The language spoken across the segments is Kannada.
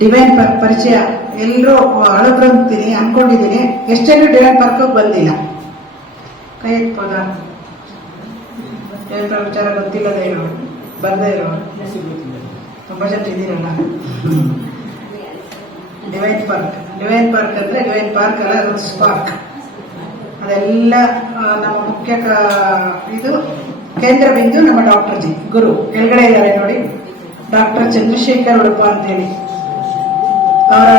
ಡಿವೈನ್ ಪರಿಚಯ ಎಲ್ಲರೂ ಅಳದ್ರಂತೀನಿ ಅನ್ಕೊಂಡಿದ್ದೀನಿ ಎಷ್ಟೆಲ್ಲೂ ಡಿವೈನ್ ಪಾರ್ಕ್ ಬಂದಿಲ್ಲ. ಕೈ ಎತ್ಬೋದ? ದೇವರ ವಿಚಾರ ಗೊತ್ತಿಲ್ಲದೆ ಇರೋ, ಬರ್ದೇ ಇರೋ, ತುಂಬಾ ಜನ ಇದ್ದೀರಲ್ಲ. ಡಿವೈನ್ ಪಾರ್ಕ್ ಡಿವೈನ್ ಪಾರ್ಕ್ ಅಂದ್ರೆ ಡಿವೈನ್ ಪಾರ್ಕ್ ಅಲ್ಲ, ಅದು ಸ್ಪಾರ್ಕ್. ಅದೆಲ್ಲ ನಮ್ಮ ಮುಖ್ಯ ಇದು ಕೇಂದ್ರ ಬಿಂದು ನಮ್ಮ ಡಾಕ್ಟರ್ ಜಿ, ಗುರು. ಕೆಳಗಡೆ ಇದ್ದಾರೆ ನೋಡಿ. ಡಾಕ್ಟರ್ ಚಂದ್ರಶೇಖರ್ ಉಡುಪ ಅಂತೇಳಿ. ಅವರ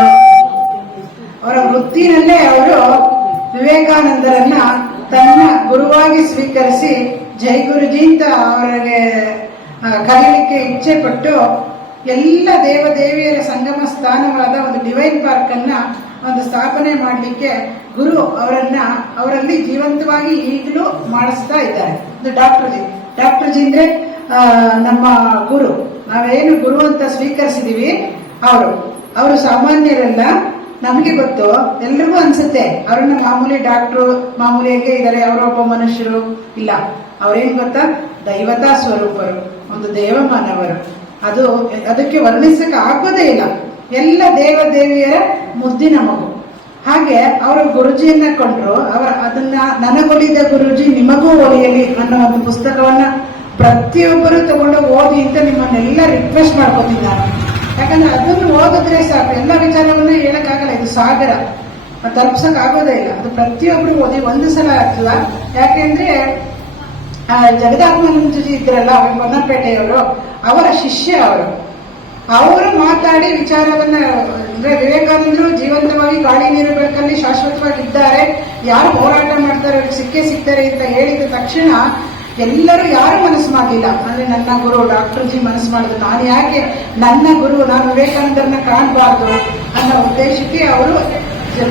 ಅವರ ವೃತ್ತಿನಲ್ಲೇ ಅವರು ವಿವೇಕಾನಂದರನ್ನ ತನ್ನ ಗುರುವಾಗಿ ಸ್ವೀಕರಿಸಿ ಜೈ ಗುರುಜಿ ಅಂತ ಅವರಿಗೆ ಕಲಿಯಲಿಕ್ಕೆ ಇಚ್ಛೆ ಪಟ್ಟು ಎಲ್ಲ ದೇವದೇವಿಯರ ಸಂಗಮ ಸ್ಥಾನವಾದ ಒಂದು ಡಿವೈನ್ ಪಾರ್ಕ್ ಅನ್ನ ಒಂದು ಸ್ಥಾಪನೆ ಮಾಡಲಿಕ್ಕೆ ಗುರು ಅವರನ್ನ, ಅವರಲ್ಲಿ ಜೀವಂತವಾಗಿ ಈಗಲೂ ಮಾಡಿಸ್ತಾ ಇದ್ದಾರೆ. ಇದು ಡಾಕ್ಟರ್ ಜಿ ಡಾಕ್ಟರ್ ಜಿ ಅಂದ್ರೆ ನಮ್ಮ ಗುರು. ನಾವೇನು ಗುರು ಅಂತ ಸ್ವೀಕರಿಸಿದೀವಿ, ಅವರು. ಅವರು ಸಾಮಾನ್ಯರಲ್ಲ ನಮಗೆ ಗೊತ್ತು, ಎಲ್ರಿಗೂ ಅನ್ಸುತ್ತೆ. ಅವ್ರನ್ನ ಮಾಮೂಲಿ ಡಾಕ್ಟ್ರು ಮಾಮೂಲಿ ಹೇಗೆ ಇದ್ದಾರೆ ಅವರೊಬ್ಬ ಮನುಷ್ಯರು. ಇಲ್ಲ, ಅವ್ರೇನ್ ಗೊತ್ತಾ? ದೈವತಾ ಸ್ವರೂಪರು, ಒಂದು ದೇವಮಾನವರು. ಅದು, ಅದಕ್ಕೆ ವರ್ಣಿಸಕ್ಕೆ ಆಗೋದೇ ಇಲ್ಲ. ಎಲ್ಲ ದೇವ ದೇವಿಯರ ಮುದ್ದಿನ ಮಗು. ಹಾಗೆ ಅವರು ಗುರುಜಿಯನ್ನ ಕೊಂಡ್ರು. ಅವರ ಅದನ್ನ, ನನಗೊಲಿದ ಗುರುಜಿ ನಿಮಗೂ ಒಲಿಯಲಿ ಅನ್ನೋ ಒಂದು ಪುಸ್ತಕವನ್ನ ಪ್ರತಿಯೊಬ್ಬರು ತಗೊಂಡು ಓದಿ ಅಂತ ನಿಮ್ಮನ್ನೆಲ್ಲ ರಿಕ್ವೆಸ್ಟ್ ಮಾಡ್ಕೋತೀನಿ ನಾನು ಯಾಕಂದ್ರೆ ಅದನ್ನು ಓದಿದ್ರೆ ಸಾಕು. ಎಲ್ಲ ವಿಚಾರವನ್ನು ಹೇಳಕ್ಕಾಗಲ್ಲ. ಇದು ಸಾಗರ. ತಲುಪ್ಸಕ್ ಆಗೋದೇ ಇಲ್ಲ. ಅದು ಪ್ರತಿಯೊಬ್ರು ಓದಿ ಒಂದು ಸಲ ಆಗ್ತಲ್ಲ ಯಾಕೆಂದ್ರೆ ಆ, ಜಗದಾತ್ಮಾನಂದಜಿ ಇದ್ರಲ್ಲ ಅವ್ರ ಬನ್ನಪೇಟೆಯವರು ಅವರ ಶಿಷ್ಯ ಅವರು. ಅವರು ಮಾತಾಡಿ ವಿಚಾರವನ್ನ ಅಂದ್ರೆ ವಿವೇಕಾನಂದರು ಜೀವಂತವಾಗಿ ಗಾಳಿ ನೀರು ಬೆಳಕಲ್ಲಿ ಶಾಶ್ವತವಾಗಿ ಇದ್ದಾರೆ ಯಾರು ಹೋರಾಟ ಮಾಡ್ತಾರೆ ಅವ್ರಿಗೆ ಸಿಕ್ಕೇ ಸಿಗ್ತಾರೆ ಅಂತ ಹೇಳಿದ ತಕ್ಷಣ ಎಲ್ಲರೂ ಯಾರು ಮನಸ್ಸು ಮಾಡಲಿಲ್ಲ. ಅಂದ್ರೆ ನನ್ನ ಗುರು ಡಾಕ್ಟರ್ ಜಿ ಮನಸ್ಸು ಮಾಡಿದ್ರು ನಾನು ಯಾಕೆ ನನ್ನ ಗುರು, ನಾನು ವಿವೇಕಾನಂದರನ್ನ ಕಾಣಬಾರ್ದು ಅನ್ನೋ ಉದ್ದೇಶಕ್ಕೆ ಅವರು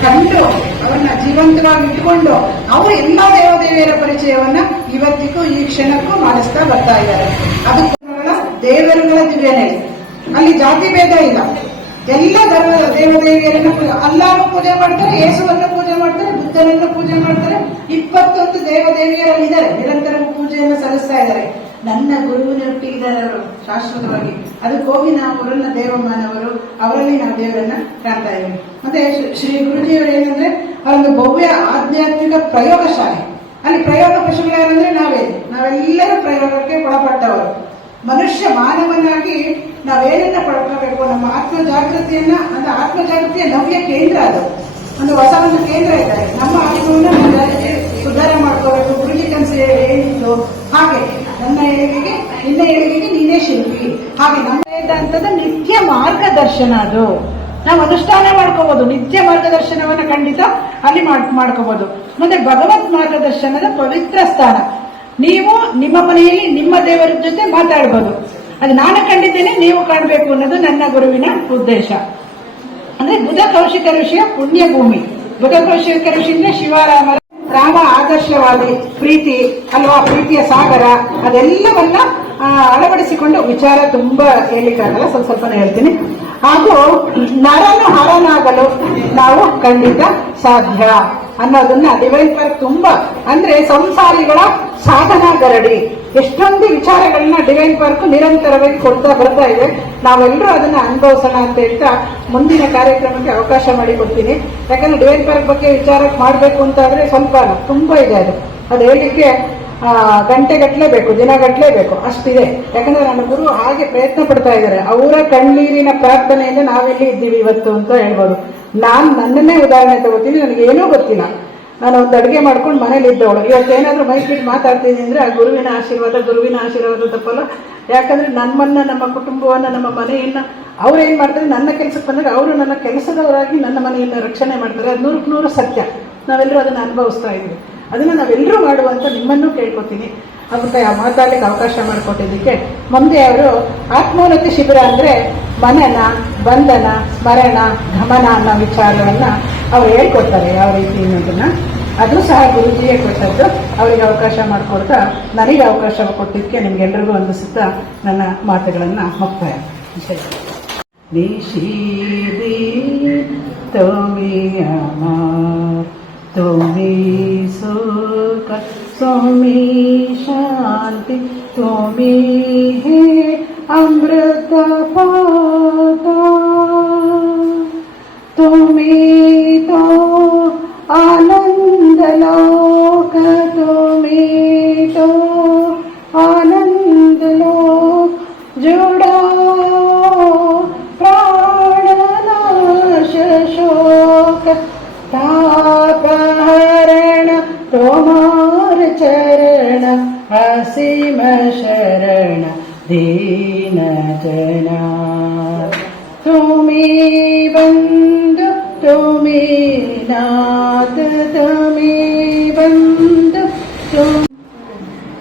ಕಂಡು ಅವನ್ನ ಜೀವಂತವಾಗಿ ಇಟ್ಕೊಂಡು ಅವರು ಎಲ್ಲ ದೇವದೇವಿಯರ ಪರಿಚಯವನ್ನ ಇವತ್ತಿಗೂ ಈ ಕ್ಷಣಕ್ಕೂ ಮಾಡಿಸ್ತಾ ಬರ್ತಾ ಇದ್ದಾರೆ. ಅದು ದೇವರುಗಳ ದಿವ್ಯನೇ. ಅಲ್ಲಿ ಜಾತಿ ಭೇದ ಇಲ್ಲ. ಎಲ್ಲ ಧರ್ಮದ ದೇವದೇವಿಯರನ್ನ ಅಲ್ಲಾನು ಪೂಜೆ ಮಾಡ್ತಾರೆ, ಯೇಸುವನ್ನು ಪೂಜೆ ಮಾಡ್ತಾರೆ ಬುದ್ಧನನ್ನು ಪೂಜೆ ಮಾಡ್ತಾರೆ. ಇಪ್ಪತ್ತೊಂದು ದೇವದೇವಿಯರಲ್ಲಿ ಇದ್ದಾರೆ. ನಿರಂತರ ಪೂಜೆಯನ್ನು ಸಲ್ಲಿಸ್ತಾ ಇದ್ದಾರೆ. ನನ್ನ ಗುರುವಿನೊಟ್ಟಿಗಿದ್ದಾರೆ ಅವರು ಶಾಶ್ವತವಾಗಿ. ಅದು ನಾವು ಅವರನ್ನ ದೇವಮಾನವರು. ಅವರಲ್ಲಿ ನಾವು ದೇವರನ್ನ ಕಾಣ್ತಾ ಇದ್ದೀವಿ. ಮತ್ತೆ ಶ್ರೀ- ಗುರುಜಿಯವರು ಏನಂದ್ರೆ, ಅವರೊಂದು ಭವ್ಯ ಆಧ್ಯಾತ್ಮಿಕ ಪ್ರಯೋಗಶಾಲೆ ಅಲ್ಲಿ ಪ್ರಯೋಗ ಪಶುಗಳಂದ್ರೆ ನಾವೇ. ನಾವೆಲ್ಲರೂ ಪ್ರಯೋಗಕ್ಕೆ ಒಳಪಟ್ಟವರು. ಮನುಷ್ಯ ಮಾನವನಾಗಿ ನಾವೇನನ್ನ ಪಡ್ಕೋಬೇಕು ನಮ್ಮ ಆತ್ಮ ಜಾಗೃತಿಯನ್ನ, ಅಂದ್ರೆ ಆತ್ಮ ಜಾಗೃತಿಯ ನವ್ಯ ಕೇಂದ್ರ ಅದು. ಒಂದು ಹೊಸ ಒಂದು ಕೇಂದ್ರ ಇದೆ. ನಮ್ಮ ಜಾಗೃತಿ ಸುಧಾರ ಮಾಡ್ಕೋಬೇಕು ಗುರುಜಿ ಕನಸು ಏನಿತ್ತು ಹಾಗೆ. ನನ್ನ ಏಳಿಗೆಗೆ, ನಿನ್ನ ಏಳಿಗೆಗೆ ನೀನೇ ಶಿಲ್ಪಿ. ಹಾಗೆ ನಮ್ಮ ಅಂತಂದ್ರೆ ನಿತ್ಯ ಮಾರ್ಗದರ್ಶನ ಅದು. ನಾವು ಅನುಷ್ಠಾನ ಮಾಡ್ಕೋಬಹುದು ನಿತ್ಯ ಮಾರ್ಗದರ್ಶನವನ್ನ ಖಂಡಿತ ಅಲ್ಲಿ ಮಾಡ್- ಮಾಡ್ಕೋಬಹುದು ಮತ್ತೆ ಭಗವತ್ ಮಾರ್ಗದರ್ಶನದ ಪವಿತ್ರ ಸ್ಥಾನ. ನೀವು ನಿಮ್ಮ ಮನೆಯಲ್ಲಿ ನಿಮ್ಮ ದೇವರ ಜೊತೆ ಮಾತಾಡ್ಬೋದು. ಅದು ನಾನು ಕಂಡಿದ್ದೇನೆ, ನೀವು ಕಾಣಬೇಕು ಅನ್ನೋದು ನನ್ನ ಗುರುವಿನ ಉದ್ದೇಶ. ಅಂದ್ರೆ ಬುಧ ಕೌಶಿಕ ಋಷಿಯ ಪುಣ್ಯ ಭೂಮಿ ಬುಧ ಕೌಶಿಕ ಋಷಿ ಅಂದ್ರೆ ರಾಮ ಆದರ್ಶವಾದಿ, ಪ್ರೀತಿ, ಅಲ್ವಾ, ಪ್ರೀತಿಯ ಸಾಗರ, ಅದೆಲ್ಲವನ್ನ ಅಳವಡಿಸಿಕೊಂಡು ವಿಚಾರ ತುಂಬಾ ಹೇಳಿಕ್ಕಾಗಲ್ಲ ಸ್ವಲ್ಪ ಸ್ವಲ್ಪ ಹೇಳ್ತೀನಿ. ಹಾಗೂ ನರನು ಹರನಾಗಲು ನಾವು ಖಂಡಿತ ಸಾಧ್ಯ ಅನ್ನೋದನ್ನ ಡಿವೈನ್ ಪಾರ್ಕ್ ತುಂಬಾ. ಅಂದ್ರೆ ಸಂಸಾರಿಗಳ ಸಾಧನಾ ಗರಡಿ ಎಷ್ಟೊಂದು ವಿಚಾರಗಳನ್ನ ಡಿವೈನ್ ಪಾರ್ಕ್ ನಿರಂತರವಾಗಿ ಕೊಡ್ತಾ ಬರ್ತಾ ಇದೆ. ನಾವೆಲ್ಲರೂ ಅದನ್ನ ಅನುಭವಿಸೋಣ ಅಂತ ಹೇಳ್ತಾ ಮುಂದಿನ ಕಾರ್ಯಕ್ರಮಕ್ಕೆ ಅವಕಾಶ ಮಾಡಿ ಕೊಡ್ತೀನಿ. ಯಾಕಂದ್ರೆ ಡಿವೈನ್ ಪಾರ್ಕ್ ಬಗ್ಗೆ ವಿಚಾರ ಮಾಡಬೇಕು ಅಂತ ಆದ್ರೆ ಸ್ವಲ್ಪ ತುಂಬಾ ಇದೆ ಅದು. ಅದು ಹೇಳಲಿಕ್ಕೆ ಗಂಟೆಗಟ್ಟಲೆ ಬೇಕು, ದಿನಗಟ್ಟಲೆ ಬೇಕು. ಅಷ್ಟಿದೆ. ಯಾಕಂದ್ರೆ ನನ್ನ ಗುರು ಹಾಗೆ ಪ್ರಯತ್ನ ಪಡ್ತಾ ಇದ್ದಾರೆ. ಅವರ ಕಣ್ಣೀರಿನ ಪ್ರಾರ್ಥನೆಯಿಂದ ನಾವೆಲ್ಲಿ ಇದ್ದೀವಿ ಇವತ್ತು ಅಂತ ಹೇಳ್ಬೋದು. ನಾನು ನನ್ನನ್ನೇ ಉದಾಹರಣೆ ತಗೋತೀನಿ. ನನಗೆ ಏನೂ ಗೊತ್ತಿಲ್ಲ. ನಾನು ಒಂದು ಅಡುಗೆ ಮಾಡ್ಕೊಂಡು ಮನೇಲಿ ಇದ್ದವಳು. ಇವತ್ತು ಏನಾದರೂ ಮೈಕ್ ಬಿಟ್ಟು ಮಾತಾಡ್ತೀನಿ ಅಂದರೆ ಆ ಗುರುವಿನ ಆಶೀರ್ವಾದ ಗುರುವಿನ ಆಶೀರ್ವಾದ ತಪ್ಪಲ್ಲ ಯಾಕಂದರೆ ನಮ್ಮನ್ನು, ನಮ್ಮ ಕುಟುಂಬವನ್ನು, ನಮ್ಮ ಮನೆಯನ್ನು ಅವ್ರು ಏನು ಮಾಡ್ತಾರೆ, ನನ್ನ ಕೆಲಸಕ್ಕೆ ಬಂದಾಗ ಅವರು ನನ್ನ ಕೆಲಸದವರಾಗಿ ನನ್ನ ಮನೆಯನ್ನು ರಕ್ಷಣೆ ಮಾಡ್ತಾರೆ. ಅದು ನೂರಕ್ಕೆ ನೂರು ಸತ್ಯ. ನಾವೆಲ್ಲರೂ ಅದನ್ನು ಅನುಭವಿಸ್ತಾ ಇದ್ವಿ. ಅದನ್ನು ನಾವೆಲ್ಲರೂ ಮಾಡುವಂತ ನಿಮ್ಮನ್ನು ಕೇಳ್ಕೊತೀನಿ. ಅದಕ್ಕೆ ಮಾತಾಡಲಿಕ್ಕೆ ಅವಕಾಶ ಮಾಡಿಕೊಟ್ಟಿದ್ದಕ್ಕೆ ಮುಂದೆ ಅವರು ಆತ್ಮೋನ್ನತಿ ಶಿಬಿರ ಅಂದರೆ ಮನನ, ಬಂಧನ, ಸ್ಮರಣ, ಗಮನ ಅನ್ನೋ ವಿಚಾರಗಳನ್ನ ಅವ್ರು ಹೇಳ್ಕೊಡ್ತಾರೆ ಯಾವ ರೀತಿ ಅನ್ನೋದನ್ನ. ಅದು ಸಹ ಗುರುಜಿಯೇ ಕೊಟ್ಟದ್ದು. ಅವರಿಗೆ ಅವಕಾಶ ಮಾಡಿಕೊಡ್ತಾ ನನಗೆ ಅವಕಾಶ ಕೊಟ್ಟಿದ್ದಕ್ಕೆ ನಿಮ್ಗೆಲ್ಲರಿಗೂ ಒಂದು ಸುತ್ತ ನನ್ನ ಮಾತುಗಳನ್ನು ಮುಕ್ತಾಯ ತುಮಿ ಸುಖ, ತುಮಿ ಶಾಂತಿ, ತೋಮಿ ಹೇ ಅಮೃತ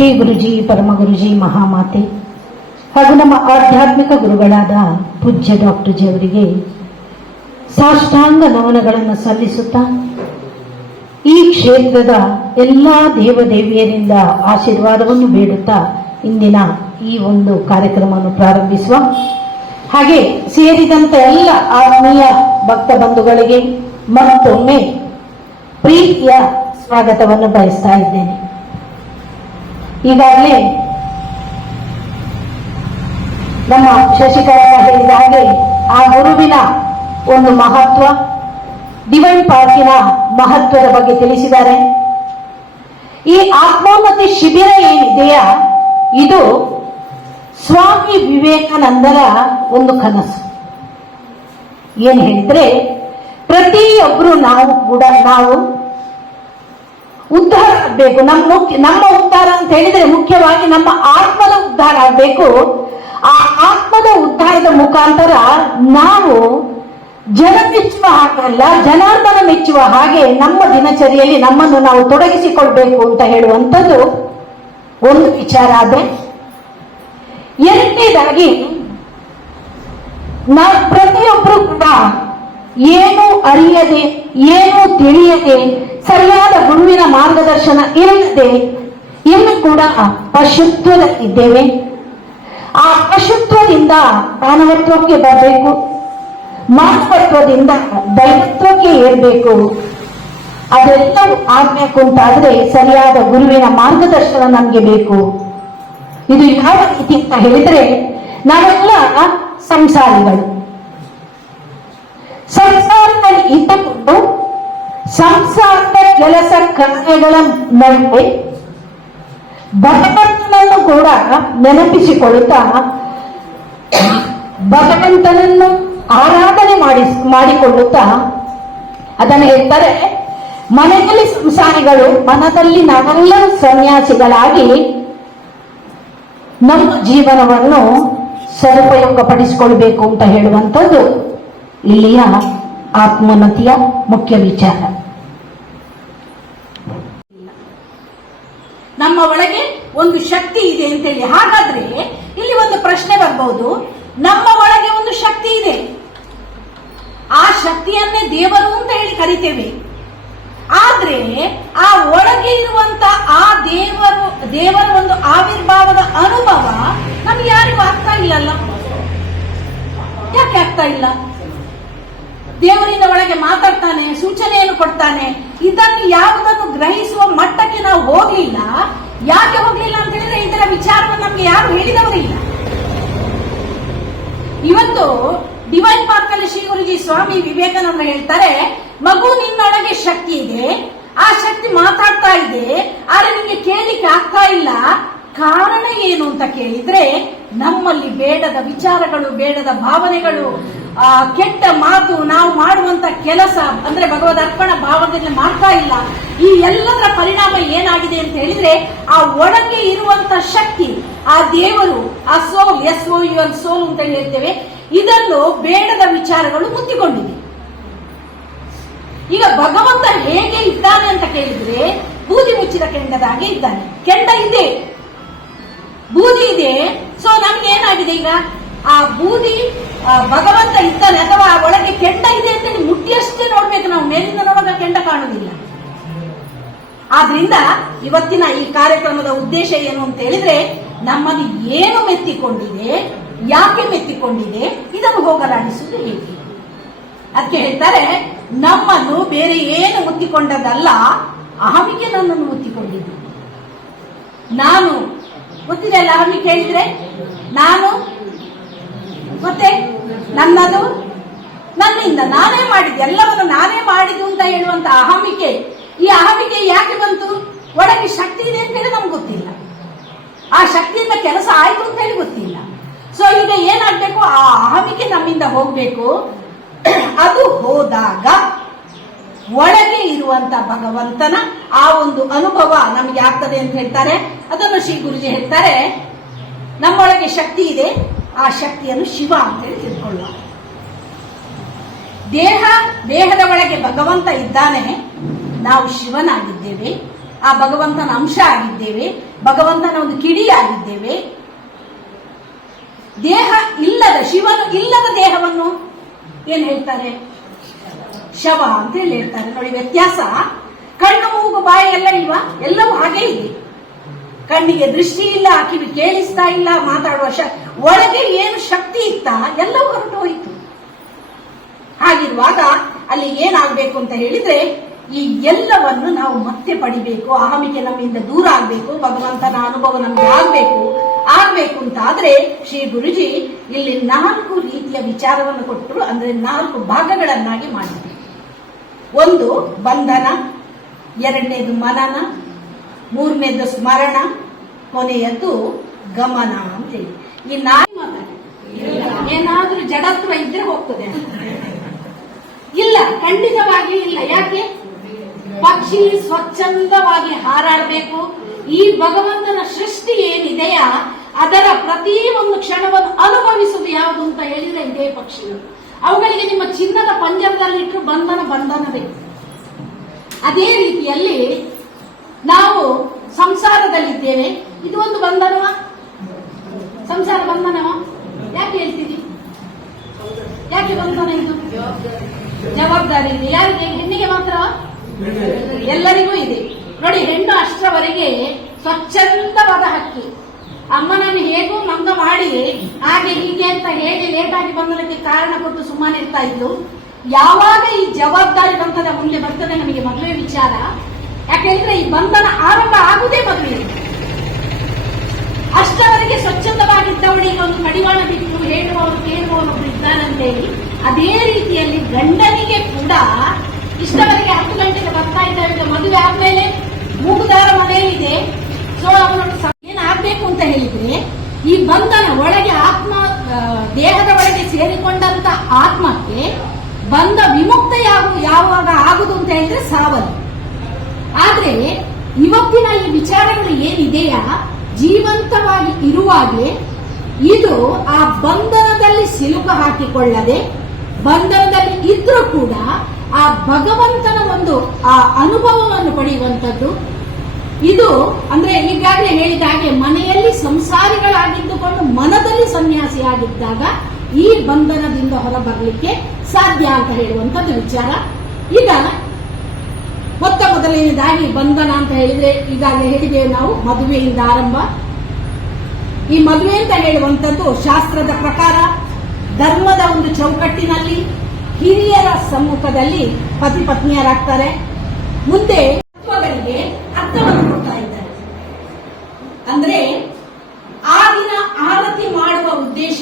ಶ್ರೀ ಗುರುಜಿ ಪರಮ ಗುರುಜಿ ಮಹಾಮಾತೆ ಹಾಗೂ ನಮ್ಮ ಆಧ್ಯಾತ್ಮಿಕ ಗುರುಗಳಾದ ಪೂಜ್ಯ ಡಾಕ್ಟರ್ ಜಿ ಅವರಿಗೆ ಸಾಷ್ಟಾಂಗ ನಮನಗಳನ್ನು ಸಲ್ಲಿಸುತ್ತಾ ಈ ಕ್ಷೇತ್ರದ ಎಲ್ಲ ದೇವದೇವಿಯರಿಂದ ಆಶೀರ್ವಾದವನ್ನು ಬೇಡುತ್ತಾ ಇಂದಿನ ಈ ಒಂದು ಕಾರ್ಯಕ್ರಮವನ್ನು ಪ್ರಾರಂಭಿಸುವ. ಹಾಗೆ ಸೇರಿದಂತೆ ಎಲ್ಲ ಆತ್ಮೀಯ ಭಕ್ತ ಬಂಧುಗಳಿಗೆ ಮತ್ತೊಮ್ಮೆ ಪ್ರೀತಿಯ ಸ್ವಾಗತವನ್ನು ಬಯಸ್ತಾ ಇದ್ದೇನೆ. ಈಗಾಗಲೇ ನಮ್ಮ ಶಶಿಕಲಾ ಹೇಳಿದ ಹಾಗೆ ಆ ಗುರುವಿನ ಒಂದು ಮಹತ್ವ ಡಿವೈನ್ ಪಾರ್ಕಿನ ಮಹತ್ವದ ಬಗ್ಗೆ ತಿಳಿಸಿದ್ದಾರೆ. ಈ ಆತ್ಮೋನ್ನತಿ ಶಿಬಿರ ಏನಿದೆಯಾ? ಇದು ಸ್ವಾಮಿ ವಿವೇಕಾನಂದರ ಒಂದು ಕನಸು. ಏನ್ ಹೇಳಿದ್ರೆ, ಪ್ರತಿಯೊಬ್ರು ನಾವು ಕೂಡ ನಾವು ಉದ್ಧಾರ ಆಗಬೇಕು. ನಮ್ಮ ಮುಖ್ಯ ನಮ್ಮ ಉದ್ಧಾರ ಅಂತ ಹೇಳಿದ್ರೆ ಮುಖ್ಯವಾಗಿ ನಮ್ಮ ಆತ್ಮದ ಉದ್ಧಾರ ಆಗಬೇಕು. ಆ ಆತ್ಮದ ಉದ್ಧಾರದ ಮುಖಾಂತರ ನಾವು ಜನ ಮೆಚ್ಚುವ ಹಾಗಲ್ಲ ಜನಾರ್ದನ ಮೆಚ್ಚುವ ಹಾಗೆ ನಮ್ಮ ದಿನಚರಿಯಲ್ಲಿ ನಮ್ಮನ್ನು ನಾವು ತೊಡಗಿಸಿಕೊಳ್ಬೇಕು ಅಂತ ಹೇಳುವಂಥದ್ದು ಒಂದು ವಿಚಾರ ಆದ್ರೆ. ಎರಡನೇದಾಗಿ, ನಾವು ಪ್ರತಿಯೊಬ್ಬರು ಕೂಡ ಏನು ಅರಿಯದೆ, ಏನು ತಿಳಿಯದೆ, ಸರಿಯಾದ ಗುರುವಿನ ಮಾರ್ಗದರ್ಶನ ಇಲ್ಲದೆ, ಇನ್ನು ಕೂಡ ಪಶುತ್ವದಲ್ಲಿದ್ದೇವೆ ಆ ಪಶುತ್ವದಿಂದ ಮಾನವತ್ವಕ್ಕೆ ಬರಬೇಕು, ಮಾನವತ್ವದಿಂದ ದೈವತ್ವಕ್ಕೆ ಏರ್ಬೇಕು. ಅದೆಲ್ಲವೂ ಆಗ್ಬೇಕು ಅಂತಾದ್ರೆ ಸರಿಯಾದ ಗುರುವಿನ ಮಾರ್ಗದರ್ಶನ ನಮ್ಗೆ ಬೇಕು. ಇದು ಯಾವ ರೀತಿ ಅಂತ ಹೇಳಿದ್ರೆ, ನಾವೆಲ್ಲ ಸಂಸಾರಿಗಳು. ಸಂಸಾರದಲ್ಲಿ ಇದ್ದುಕೊಂಡು ಸಂಸಾರದ ಕೆಲಸ ಕಾರ್ಯಗಳ ನಡುವೆ ಭಗವಂತನನ್ನು ಕೂಡ ನೆನಪಿಸಿಕೊಳ್ಳುತ್ತಾ ಭಗವಂತನನ್ನು ಆರಾಧನೆ ಮಾಡಿ ಮಾಡಿಕೊಳ್ಳುತ್ತಾ ಅದನ್ನು ಹೇಳ್ತಾರೆ ಮನೆಯಲ್ಲಿ ಸಂಸಾರಿಗಳು, ಮನದಲ್ಲಿ ನಾವೆಲ್ಲರೂ ಸನ್ಯಾಸಿಗಳಾಗಿ ನಮ್ಮ ಜೀವನವನ್ನು ಸದುಪಯೋಗಪಡಿಸಿಕೊಳ್ಬೇಕು ಅಂತ ಹೇಳುವಂಥದ್ದು. ಇಲ್ಲಿಯ ಆತ್ಮೋನ್ನತಿಯ ಮುಖ್ಯ ವಿಚಾರ. ನಮ್ಮ ಒಳಗೆ ಒಂದು ಶಕ್ತಿ ಇದೆ ಅಂತ ಹೇಳಿ ಹಾಗಾದ್ರೆ ಇಲ್ಲಿ ಒಂದು ಪ್ರಶ್ನೆ ಬರ್ಬಹುದು ನಮ್ಮ ಒಳಗೆ ಒಂದು ಶಕ್ತಿ ಇದೆ. ಆ ಶಕ್ತಿಯನ್ನೇ ದೇವರು ಅಂತ ಹೇಳಿ ಕರಿತೇವೆ. ಆದ್ರೆ ಆ ಒಳಗೆ ಇರುವಂತ ಆ ದೇವರು, ದೇವರ ಒಂದು ಆವಿರ್ಭಾವದ ಅನುಭವ ನಮ್ಗೆ ಯಾರಿಗೂ ಆಗ್ತಾ ಇಲ್ಲಲ್ಲ. ಯಾಕೆ ಆಗ್ತಾ ಇಲ್ಲ? ದೇವರಿಂದ ಒಳಗೆ ಮಾತಾಡ್ತಾನೆ, ಸೂಚನೆಯನ್ನು ಕೊಡ್ತಾನೆ. ಇದನ್ನು ಯಾವುದನ್ನು ಗ್ರಹಿಸುವ ಮಟ್ಟಕ್ಕೆ ನಾವು ಹೋಗ್ಲಿಲ್ಲ. ಯಾಕೆ ಹೋಗ್ಲಿಲ್ಲ ಅಂತ ಹೇಳಿದ್ರೆ ಇದರ ವಿಚಾರವನ್ನು ನಮ್ಗೆ ಯಾರು ಹೇಳಿದವರಿಲ್ಲ ಇವತ್ತು ಡಿವೈನ್ ಪಾರ್ಕ್ ಅಲ್ಲಿ ಶ್ರೀ ಗುರುಜಿ ಸ್ವಾಮಿ ವಿವೇಕಾನಂದ ಹೇಳ್ತಾರೆ, ಮಗು ನಿನ್ನೊಳಗೆ ಶಕ್ತಿ ಇದೆ. ಆ ಶಕ್ತಿ ಮಾತಾಡ್ತಾ ಇದೆ. ಆದ್ರೆ ನಿಮಗೆ ಕೇಳಲಿಕ್ಕೆ ಆಗ್ತಾ ಇಲ್ಲ. ಕಾರಣ ಏನು ಅಂತ ಕೇಳಿದ್ರೆ, ನಮ್ಮಲ್ಲಿ ಬೇಡದ ವಿಚಾರಗಳು, ಬೇಡದ ಭಾವನೆಗಳು ಕೆಟ್ಟ ಮಾತು ನಾವು ಮಾಡುವಂತ ಕೆಲಸ ಅಂದ್ರೆ ಭಗವದ್ ಅರ್ಪಣ ಭಾವದಲ್ಲಿ ಮಾಡ್ತಾ ಇಲ್ಲ. ಈ ಎಲ್ಲದರ ಪರಿಣಾಮ ಏನಾಗಿದೆ ಅಂತ ಹೇಳಿದ್ರೆ ಆ ಒಳಗೆ ಇರುವಂತ ಶಕ್ತಿ, ಆ ದೇವರು, ಆ soul S O your soul ಅಂತ ಹೇಳಿ ಹೇಳ್ತೇವೆ. ಇದನ್ನು ಬೇಡದ ವಿಚಾರಗಳು ಮುತ್ತಿಕೊಂಡಿದೆ. ಈಗ ಭಗವಂತ ಹೇಗೆ ಇದ್ದಾನೆ ಅಂತ ಕೇಳಿದ್ರೆ ಬೂದಿ ಮುಚ್ಚಿದ ಕೆಂಡದ ಹಾಗೆ ಇದ್ದಾನೆ. ಕೆಂಡ ಇದೆ. ಬೂದಿ ಇದೆ. ಸೊ ನಮ್ಗೆ ಏನಾಗಿದೆ ಈಗ? ಆ ಬೂದಿ ಭಗವಂತ ಇದ್ದಾನೆ ಅಥವಾ ಒಳಗೆ ಕೆಂಡ ಇದೆ ಅಂತ ಮುಟ್ಟಿಯಷ್ಟೇ ನೋಡ್ಬೇಕು ನಾವು. ಮೇಲಿಂದ ನೋಡುವಾಗ ಕೆಂಡ ಕಾಣುವುದಿಲ್ಲ. ಆದ್ರಿಂದ ಇವತ್ತಿನ ಈ ಕಾರ್ಯಕ್ರಮದ ಉದ್ದೇಶ ಏನು ಅಂತ ಹೇಳಿದ್ರೆ ನಮ್ಮನ್ನು ಏನು ಮೆತ್ತಿಕೊಂಡಿದೆ, ಯಾಕೆ ಮೆತ್ತಿಕೊಂಡಿದೆ, ಇದನ್ನು ಹೋಗಲಾಡಿಸುವುದು ಹೇಗೆ? ಅದಕ್ಕೆ ಹೇಳ್ತಾರೆ, ನಮ್ಮನ್ನು ಬೇರೆ ಏನು ಮುತ್ತಿಕೊಂಡದಲ್ಲ, ಅಹಮಿಕೆ ನನ್ನನ್ನು ಮುತ್ತಿಕೊಂಡಿದ್ದು. ನಾನು, ಗೊತ್ತಿದೆ ಅಲ್ಲ ಅಹಮಿಕೆ ಹೇಳಿದ್ರೆ? ನಾನು ಮತ್ತೆ ನನ್ನದು? ನನ್ನಿಂದ ನಾನೇ ಮಾಡಿದ್ದು, ಎಲ್ಲವನ್ನು ನಾನೇ ಮಾಡಿದ್ದು ಅಂತ ಹೇಳುವಂತ ಅಹಮಿಕೆ ಈ ಅಹಮಿಕೆ ಯಾಕೆ ಬಂತು? ಒಳಗೆ ಶಕ್ತಿ ಇದೆ ಅಂತ ಹೇಳಿ ನಮ್ಗೆ ಗೊತ್ತಿಲ್ಲ. ಆ ಶಕ್ತಿಯಿಂದ ಕೆಲಸ ಆಯ್ತು ಅಂತ ಹೇಳಿ ಗೊತ್ತಿಲ್ಲ. ಸೊ ಈಗ ಏನಾಗ್ಬೇಕು? ಆ ಅಹಮಿಕೆ ನಮ್ಮಿಂದ ಹೋಗ್ಬೇಕು. ಅದು ಹೋದಾಗ ಒಳಗೆ ಇರುವಂತ ಭಗವಂತನ ಆ ಒಂದು ಅನುಭವ ನಮಗೆ ಆಗ್ತದೆ ಅಂತ ಹೇಳ್ತಾರೆ. ಅದನ್ನು ಶ್ರೀ ಗುರುಜಿ ಹೇಳ್ತಾರೆ. ನಮ್ಮೊಳಗೆ ಶಕ್ತಿ ಇದೆ. ಆ ಶಕ್ತಿಯನ್ನು ಶಿವ ಅಂತ ಹೇಳಿ ತಿಳ್ಕೊಳ್ಳುವ. ದೇಹ, ದೇಹದ ಒಳಗೆ ಭಗವಂತ ಇದ್ದಾನೆ, ನಾವು ಶಿವನಾಗಿದ್ದೇವೆ. ಆ ಭಗವಂತನ ಅಂಶ ಆಗಿದ್ದೇವೆ. ಭಗವಂತನ ಒಂದು ಕಿಡಿಯಾಗಿದ್ದೇವೆ ದೇಹ ಇಲ್ಲದ, ಶಿವನು ಇಲ್ಲದ ದೇಹವನ್ನು ಏನ್ ಹೇಳ್ತಾರೆ? ಶವ ಅಂತ ಹೇಳಿ ಹೇಳ್ತಾರೆ. ನೋಡಿ ವ್ಯತ್ಯಾಸ. ಕಣ್ಣು, ಮೂಗು, ಬಾಯಿ ಎಲ್ಲ ಇಲ್ವಾ? ಎಲ್ಲವೂ ಹಾಗೆ ಇದೆ. ಕಣ್ಣಿಗೆ ದೃಷ್ಟಿ ಇಲ್ಲ ಕಿವಿ ಕೇಳಿಸ್ತಾ ಇಲ್ಲ, ಮಾತಾಡುವ ಒಳಗೆ ಏನು ಶಕ್ತಿ ಇತ್ತ ಎಲ್ಲ ಹೊರಟು ಹೋಯಿತು. ಹಾಗಿರುವಾಗ ಅಲ್ಲಿ ಏನಾಗಬೇಕು ಅಂತ ಹೇಳಿದ್ರೆ, ಈ ಎಲ್ಲವನ್ನು ನಾವು ಮತ್ತೆ ಪಡಿಬೇಕು, ಅಹಮಿಕೆ ನಮ್ಮಿಂದ ದೂರ ಆಗ್ಬೇಕು, ಭಗವಂತನ ಅನುಭವ ನಮ್ಗೆ ಆಗ್ಬೇಕು ಆಗ್ಬೇಕು ಅಂತ ಆದ್ರೆ ಶ್ರೀ ಗುರುಜಿ ಇಲ್ಲಿ ನಾಲ್ಕು ರೀತಿಯ ವಿಚಾರವನ್ನು ಕೊಟ್ಟರು, ಅಂದ್ರೆ ನಾಲ್ಕು ಭಾಗಗಳನ್ನಾಗಿ ಮಾಡಿದ್ರು. ಒಂದು, ಬಂಧನ, ಎರಡನೇದು ಮನನ ಮೂರನೇದು ಸ್ಮರಣ ಕೊನೆಯದ್ದು ಗಮನ ಅಂತೇಳಿ ಈ ನಾಯಿ ಏನಾದ್ರೂ ಜಡತ್ವ ಇದ್ರೆ ಹೋಗ್ತದೆ ಇಲ್ಲ, ಖಂಡಿತವಾಗಿ ಇಲ್ಲ. ಯಾಕೆ? ಪಕ್ಷಿ ಸ್ವಚ್ಛಂದವಾಗಿ ಹಾರಾಡಬೇಕು. ಈ ಭಗವಂತನ ಸೃಷ್ಟಿ ಏನಿದೆಯಾ, ಅದರ ಪ್ರತಿ ಒಂದು ಕ್ಷಣವನ್ನು ಅನುಭವಿಸುವುದು ಯಾವುದು ಅಂತ ಹೇಳಿದ್ರೆ ಇದೇ ಪಕ್ಷಿಗಳು. ಅವುಗಳಿಗೆ ನಿಮ್ಮ ಚಿನ್ನದ ಪಂಜರದಲ್ಲಿಟ್ಟು ಬಂಧನ ಬಂಧನವೇ. ಅದೇ ರೀತಿಯಲ್ಲಿ ನಾವು ಸಂಸಾರದಲ್ಲಿದ್ದೇವೆ. ಇದು ಒಂದು ಬಂಧನವ? ಸಂಸಾರ ಬಂಧನವ? ಯಾಕೆ ಹೇಳ್ತೀರಿ? ಯಾಕೆ ಬಂಧನ ಇದು? ಜವಾಬ್ದಾರಿ ಇದೆ. ಯಾರಿಗೆ? ಹೆಣ್ಣಿಗೆ ಮಾತ್ರ ಎಲ್ಲರಿಗೂ ಇದೆ. ನೋಡಿ, ಹೆಣ್ಣು ಅಷ್ಟರವರೆಗೆ ಸ್ವಚ್ಛಂದವಾದ ಹಕ್ಕಿ. ಅಮ್ಮನನ್ನು ಹೇಗೂ ಮಂಗ ಮಾಡಿ ಹಾಗೆ ಹೀಗೆ ಅಂತ ಹೇಳಿ ಲೇಟ್ ಆಗಿ ಬಂದದಕ್ಕೆ ಕಾರಣ ಕೊಟ್ಟು ಸುಮ್ಮನೆ ಇರ್ತಾ ಇದ್ಲು. ಯಾವಾಗ ಈ ಜವಾಬ್ದಾರಿ ಬಂತದ ಮುಂದೆ ಬರ್ತದೆ ನಮಗೆ ಮದುವೆ ವಿಚಾರ? ಯಾಕೆಂದ್ರೆ ಈ ಬಂಧನ ಆರಂಭ ಆಗುದೇ ಮದುವೆ. ಅಷ್ಟವರೆಗೆ ಸ್ವಚ್ಛಂದವಾಗಿದ್ದವಳಿಗೆ ಒಂದು ಕಡಿವಾಣ ಬಿಟ್ಟು ಹೇಳುವವರು ಕೇಳುವವರೊಬ್ಬರು ಇದ್ದಾನಂತೇಳಿ ಅದೇ ರೀತಿಯಲ್ಲಿ ಗಂಡನಿಗೆ ಕೂಡ ಇಷ್ಟವರೆಗೆ ಹತ್ತು ಗಂಟೆಗೆ ಬರ್ತಾ ಇದ್ದಾವೆ ಮದುವೆ ಆದ್ಮೇಲೆ ಮೂಗುದಾರ ಮನೆಯಲ್ಲಿದೆ. ಸೊ ಅವನು ಏನಾಗ್ಬೇಕು ಅಂತ ಹೇಳಿದ್ರೆ, ಈ ಬಂಧನ ಒಳಗೆ ಆತ್ಮ ದೇಹದ ಒಳಗೆ ಸೇರಿಕೊಂಡಂತ ಆತ್ಮಕ್ಕೆ ಬಂಧ ವಿಮುಕ್ತ ಯಾವ ಯಾವಾಗ ಆಗುದು ಅಂತ ಹೇಳಿದ್ರೆ ಸಾವಲ್ಲಿ ಆದ್ರೆ ಇವತ್ತಿನ ಈ ವಿಚಾರಗಳು ಏನಿದೆಯಾ? ಜೀವಂತವಾಗಿ ಇರುವಾಗೆ ಇದು ಆ ಬಂಧನದಲ್ಲಿ ಸಿಲುಕು ಹಾಕಿಕೊಳ್ಳದೆ ಬಂಧನದಲ್ಲಿ ಇದ್ರೂ ಕೂಡ ಆ ಭಗವಂತನ ಒಂದು ಆ ಅನುಭವವನ್ನು ಪಡೆಯುವಂಥದ್ದು. ಇದು ಅಂದ್ರೆ ಈಗಾಗಲೇ ಹೇಳಿದ ಹಾಗೆ ಮನೆಯಲ್ಲಿ ಸಂಸಾರಿಗಳಾಗಿದ್ದುಕೊಂಡು ಮನದಲ್ಲಿ ಸನ್ಯಾಸಿಯಾಗಿದ್ದಾಗ ಈ ಬಂಧನದಿಂದ ಹೊರಬರಲಿಕ್ಕೆ ಸಾಧ್ಯ ಅಂತ ಹೇಳುವಂಥದ್ದು ವಿಚಾರ. ಈಗ ಮೊತ್ತ ಮೊದಲನೇದಾಗಿ ಬಂಧನ ಅಂತ ಹೇಳಿದ್ರೆ ಈಗಾಗಲೇ ಹೇಳಿದ್ದೇವೆ ನಾವು, ಮದುವೆಯಿಂದ ಆರಂಭ. ಈ ಮದುವೆ ಅಂತ ಹೇಳುವಂಥದ್ದು ಶಾಸ್ತ್ರದ ಪ್ರಕಾರ ಧರ್ಮದ ಒಂದು ಚೌಕಟ್ಟಿನಲ್ಲಿ ಹಿರಿಯರ ಸಮ್ಮುಖದಲ್ಲಿ ಪತಿ ಪತ್ನಿಯರಾಗ್ತಾರೆ. ಮುಂದೆ ತತ್ವಗಳಿಗೆ ಅರ್ಥವನ್ನು ಕೊಡ್ತಾ ಇದ್ದಾರೆ ಅಂದ್ರೆ ಆ ದಿನ ಆರತಿ ಮಾಡುವ ಉದ್ದೇಶ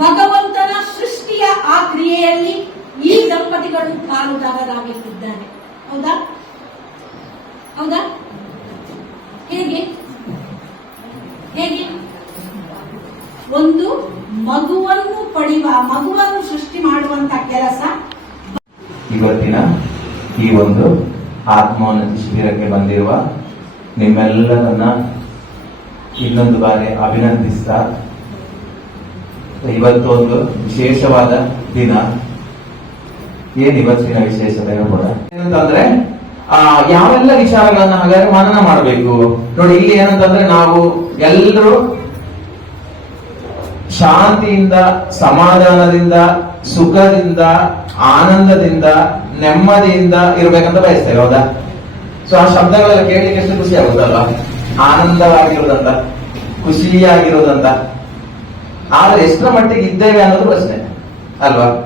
ಭಗವಂತನ ಸೃಷ್ಟಿಯ ಆ ಕ್ರಿಯೆಯಲ್ಲಿ ಈ ದಂಪತಿಗಳು ಪಾಲುದಾರರಾಗಲಿದ್ದಾರೆ ಹೌದಾ ಹೌದಾ ಹೇಗೆ ಹೇಗೆ ಒಂದು ಮಗುವನ್ನು ಪಡೆಯುವ ಮಗುವನ್ನು ಸೃಷ್ಟಿ ಮಾಡುವಂತ ಕೆಲಸ ಇವತ್ತಿನ ಈ ಒಂದು ಆತ್ಮೋನ್ನತಿ ಶಿಬಿರಕ್ಕೆ ಬಂದಿರುವ ನಿಮ್ಮೆಲ್ಲರನ್ನ ಇನ್ನೊಂದು ಬಾರಿ ಅಭಿನಂದಿಸ್ತಾ ಇವತ್ತು ಒಂದು ವಿಶೇಷವಾದ ದಿನ. ಏನ್ ಇವತ್ತಿನ ವಿಶೇಷತೆ ಕೂಡ ಏನಂತಂದ್ರೆ, ಆ, ಯಾವೆಲ್ಲ ವಿಚಾರಗಳನ್ನ ಹಾಗಾದ್ರೆ ಮನನ ಮಾಡಬೇಕು. ನೋಡಿ, ಇಲ್ಲಿ ಏನಂತಂದ್ರೆ ನಾವು ಎಲ್ಲರೂ ಶಾಂತಿಯಿಂದ, ಸಮಾಧಾನದಿಂದ, ಸುಖದಿಂದ, ಆನಂದದಿಂದ, ನೆಮ್ಮದಿಯಿಂದ ಇರ್ಬೇಕಂತ ಬಯಸ್ತೇವೆ ಹೌದಾ? ಸೊ ಆ ಶಬ್ದಗಳೆಲ್ಲ ಕೇಳಲಿಕ್ಕೆ ಎಷ್ಟು ಖುಷಿ ಆಗುತ್ತಲ್ವಾ? ಆನಂದವಾಗಿರುವುದಂತ ಖುಷಿಯಾಗಿರೋದಂತ ಆದ್ರೆ ಎಷ್ಟರ ಮಟ್ಟಿಗೆ ಇದ್ದೇವೆ ಅನ್ನೋದು ಪ್ರಶ್ನೆ. ಅಲ್ವಾ?